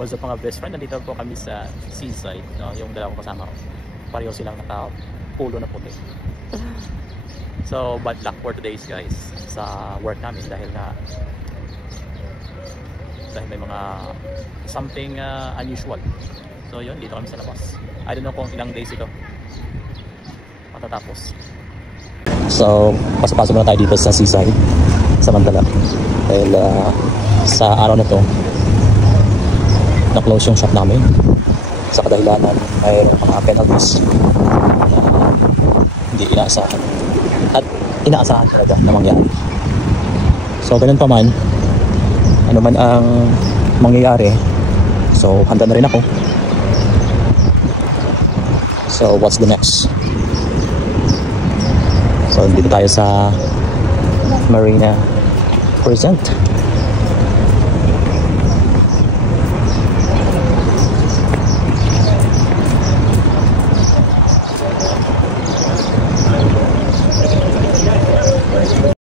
What's up mga best friend? Nandito po kami sa seaside. Yung dalawang kasama ko. Pareho silang naka-pulo na puti. So bad luck for today's guys sa work namin dahil may mga something unusual. So yun, dito kami sa labas. I don't know kung ilang days ito matatapos. So pasok na tayo dito sa seaside sa Mandala dahil sa araw na to na-close yung shop namin sa kadahilanan mayroong mga penalties na hindi inaasahan at inaasahan talaga na mangyari. So ganun pa man, ano man ang mangyayari, so handa na rin ako. So what's the next? So dito tayo sa Marina Present.